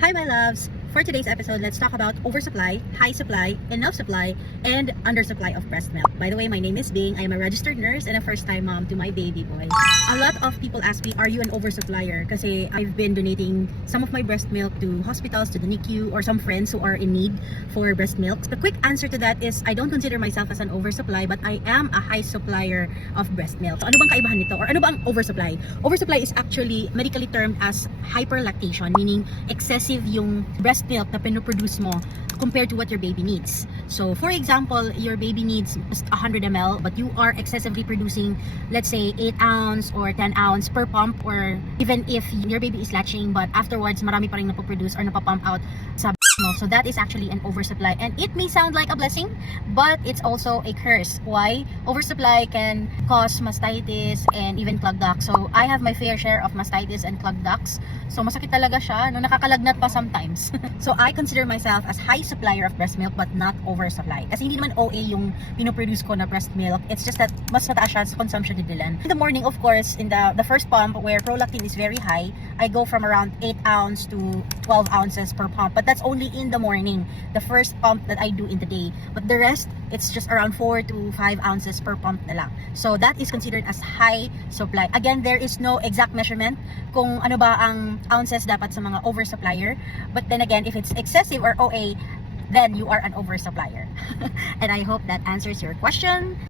Hi my loves! For today's episode, let's talk about oversupply, high supply, enough supply, and undersupply of breast milk. By the way, my name is Bing. I am a registered nurse and a first-time mom to my baby boy. A lot of people ask me, are you an oversupplier? Kasi I've been donating some of my breast milk to hospitals, to the NICU, or some friends who are in need for breast milk. The quick answer to that is, I don't consider myself as an oversupply, but I am a high supplier of breast milk. So ano bang kaibahan nito? Or ano ba ang oversupply? Oversupply is actually medically termed as hyperlactation, meaning excessive yung breast milk na pinoproduce mo compared to what your baby needs. So for example, your baby needs just 100 ml but you are excessively producing, let's say 8 ounce or 10 ounce per pump, or even if your baby is latching but afterwards marami pa rin napoproduce or napapump out sa mo. So that is actually an oversupply, and it may sound like a blessing but it's also a curse. Why? Oversupply can cause mastitis and even clogged ducts. So I have my fair share of mastitis and clogged ducts. So masakit talaga siya, no, nakakalagnat pa sometimes. So I consider myself as high supplier of breast milk but not oversupply. Kasi hindi naman OA yung pinoproduce ko na breast milk. It's just that mas mataas siya sa consumption ni Dylan. In the morning, of course, in the first pump where prolactin is very high, I go from around 8 ounce to 12 ounces per pump. But that's only in the morning, the first pump that I do in the day. But the rest, it's just around 4 to 5 ounces per pump na lang. So that is considered as high supply. Again, there is no exact measurement kung ano ba ang ounces dapat sa mga oversupplier. But then again, if it's excessive or OA, then you are an oversupplier. And I hope that answers your question.